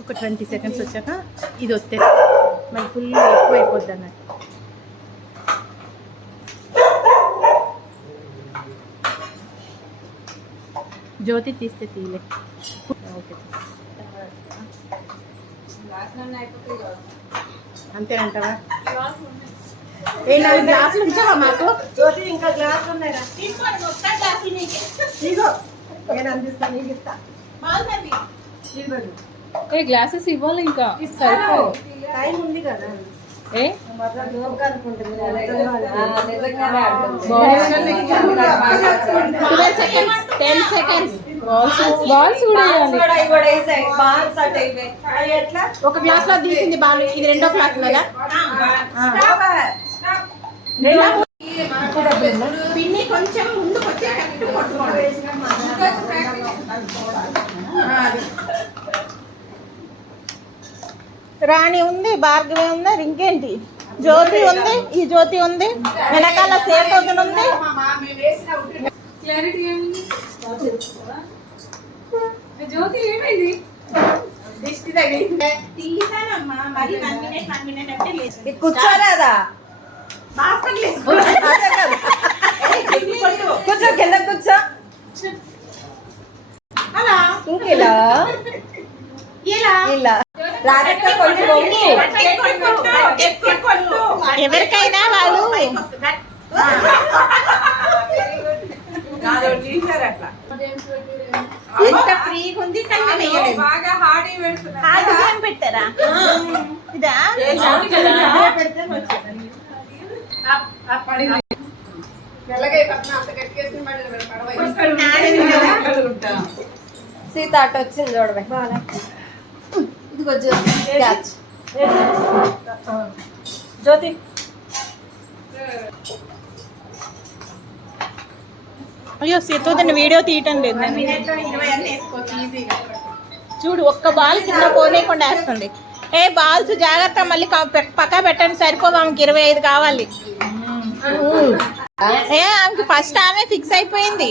ఒక twenty seconds వచ్చాక ఇది వచ్చేసి మళ్ళీ ఫుల్ ఎక్కువ అయిపోద్ది అన్నట్టు. జ్యోతి తీస్తే తీలే. ఓకే. అంతేనంటావా? ఏ నాలుగు గ్లాసులు ఉంచావా మాకు? జ్యోతి ఇంకా గ్లాసులు ఉన్నాయిరా ఇదిగో నేను అందిస్తాను నీకు ఇస్తా. ఇవ్వదు ఏ గ్లాసెస్ ఇవ్వాలి ఇంకా? టైం ఉంది కదా. ఏ? Twelve seconds. Ten seconds. Balls కూడా ఒక గ్లాస్లో తీసింది బాగా ఇది రెండో క్లాస్ కదా పిన్ని కొంచెం ముందుకు వచ్చేటట్టు కొట్టుకోండి రాణి ఉంది భార్గవి ఉంది ఇంకేంటి? జ్యోతి ఉంది ఈ జ్యోతి ఉంది వెనకాల సేతోదన్ ఉంది. క్లారిటీ ఏమిటి జ్యోతి ఏమైంది? దిష్టి తగిలింది. తీసానమ్మా మరి వన్ మినిట్ వన్ మినిట్ అంటే లేదు. కూర్చోరాదా? కూర్చో కింద కూర్చో అలా ఇంకెలా ఇలా ఇలా రాజక్క కొంచెం వంగు. ఎవరికైనా వాళ్ళు ఎంత ఫ్రీగా ఉంది కానీ వేయలేదు బాగా హార్డీ పెట్టారా? ఇదా సీత అటు వచ్చింది చూడవే. క్యాచ్. జ్యోతి. అయ్యో సీతోదని వీడియో తీయటం లేదు. చూడు ఒక్క బాల్ కింద పోనీయకుండా వేస్తుంది. ఏ బాల్స్ జాగ్రత్త మళ్ళీ పక్క పెట్టండి సరిపోదు ఆమెకి ఇరవై ఐదు కావాలి. ఏ ఆమెకి ఫస్ట్ ఆమె ఫిక్స్ అయిపోయింది.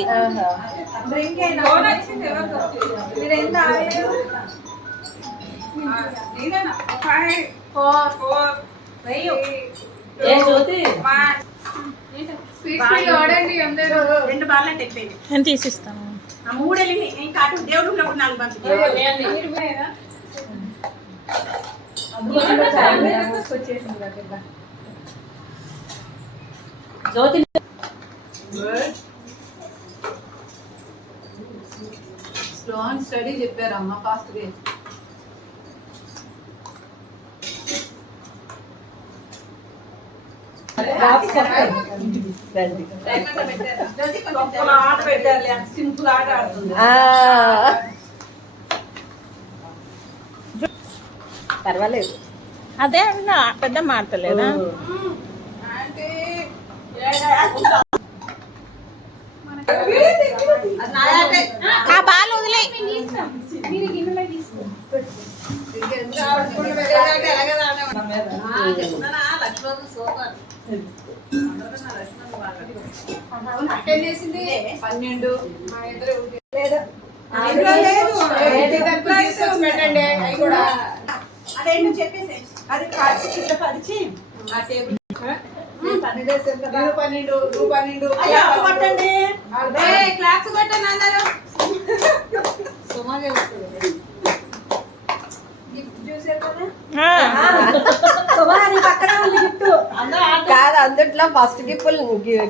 నేను తీసిస్తాను. మూడు వెళ్ళి ఇంకా దేవుడు నాలుగు పంపించాను? జ్యోతి స్లో అండ్ స్టడీ చెప్పారమ్మా ఫాస్ట్ గా ఆట పెట్టాలి సింపుల్ ఆట ఆడుతుంది పర్వాలేదు అదే అన్నా పెద్ద అంటే ఆ బాల్ వదిలే పన్నెండు లేదు పెట్టండి అవి కూడా అదే నువ్వు చెప్పేసి. అది కింద పరిచి ఆ టేబుల్. కొట్టండి అందరూ. సుమారి పక్కన ఉంది గిఫ్ట్ కాదు అందుట్లో ఫస్ట్ గిఫ్ట్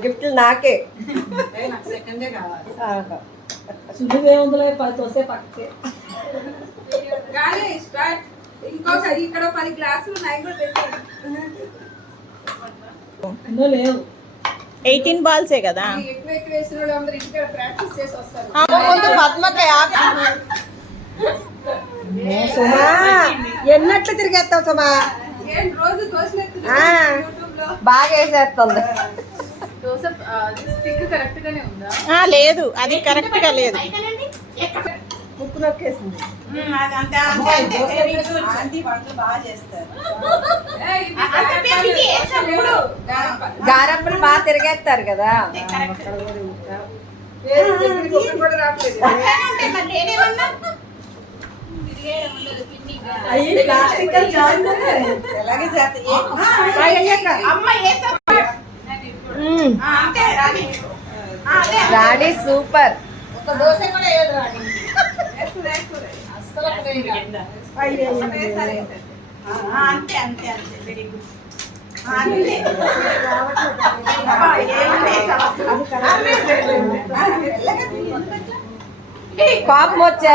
గిఫ్ట్లు నాకే. సెకండే కావాలి. ఆహా. కానీ స్టార్ట్. ఇంకోసారి ఇక్కడ పది గ్లాసులు ఉన్నాయి కూడా పెట్టాను ఎయిటీన్ బాల్సే కదా? ఈ ఎక్కువ ఎక్కువ వేసిన వాళ్ళు అందరూ ఇక్కడ ప్రాక్టీస్ చేసి వస్తారు. అమ్మ ముందు పద్మక సుమా ఎన్నట్లు తిరిగేస్తావు సుమా? ఏంటి రోజు దోశలు ఆ. యూట్యూబ్లో బాగా వేసేస్తుంది. లేదు అది కరెక్ట్గా లేదు. ముక్కు నొక్కేసింది. గారప్పలు బాగా తిరిగేస్తారు కదా. కరెక్ట్. పేరు దగ్గరికి ఒకటి కూడా రావట్లేదు పక్కనే ఉంటాయి మరి నేనేమన్నా తిరిగేయడం ఉండదు పిన్నిగా. ఎలాగే చేస్తా అమ్మ వేస్తా ఆ, అంతే రాణి ఆ, అదే రాణి సూపర్ ఒక దోశ కూడా వేయదు రాణి అస్సలు ఆ, అంతే అంతే అంతే. Very good? పాపం వచ్చా.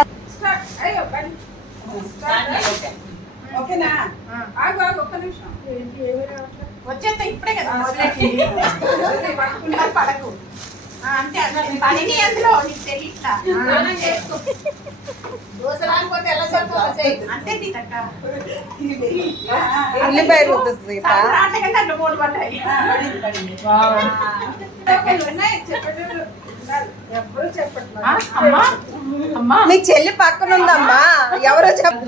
ఓకేనా? ఆగు ఆగు ఒక్క నిమిషం. వచ్చేస్తా ఇప్పుడే కదా. పడకు. పనిని అందులో నీకు తెలియట్లా అంతే. ఉల్లిపాయ రుద్దుతుంది మూడు పడ్డాయి. నీ చెల్లి పక్కన ఉందమ్మా. ఎవరో చెప్ప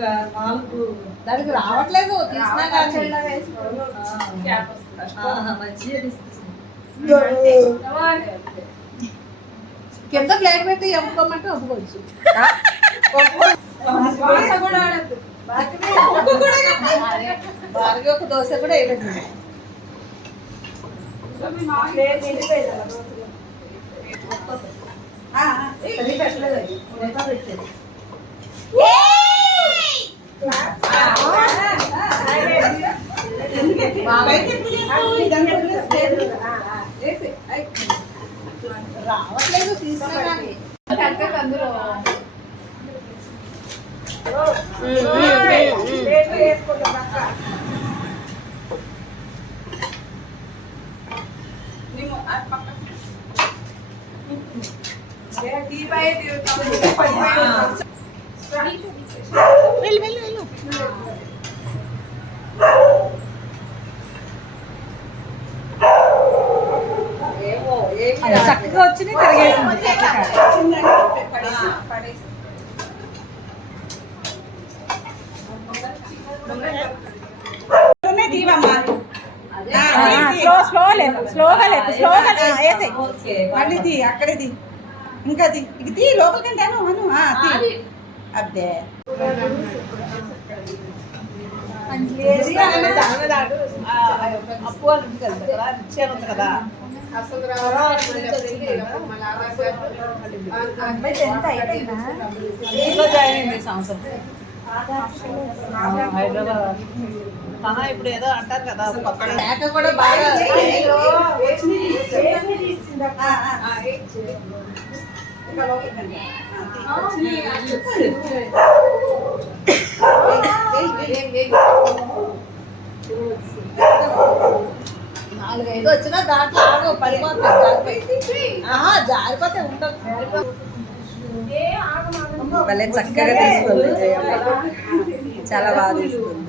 దానికి రావట్లేదు తీసినా కానీ. కింద ప్లేట్ పెట్టి అమ్ముకోమంటే ఒప్పుకోవచ్చు. దోశ భార్గవి ఒక దోశ కూడా వేయలేదు అది పెట్టలేదు అది. రావట్లేదు తీసుకున్నా కానీ వెళ్ళు వెళ్ళు వెళ్ళు. చక్కగా వచ్చి తిరిగేసింది స్లో స్లో లేదు స్లోగా లేదు స్లోగా వేసాయి మళ్ళీ తీ అక్కడే తీ. ఇంకా తీ. ఇక తీ లోపలికి అంటాను అను తీ. అబ్బే. అప్పు కదా ఉంది కదా. సంవత్సరం హైదరాబాద్ ఇప్పుడు ఏదో అంటారు కదా పక్కన కూడా బాగా నాలుగైదు వచ్చినా దాంట్లో ఆగు జారిపోయి ఆహా జారిపోతే ఉండదు. భలే చక్కగా తీసుకుంది చాలా బాగా తీసుకుంది.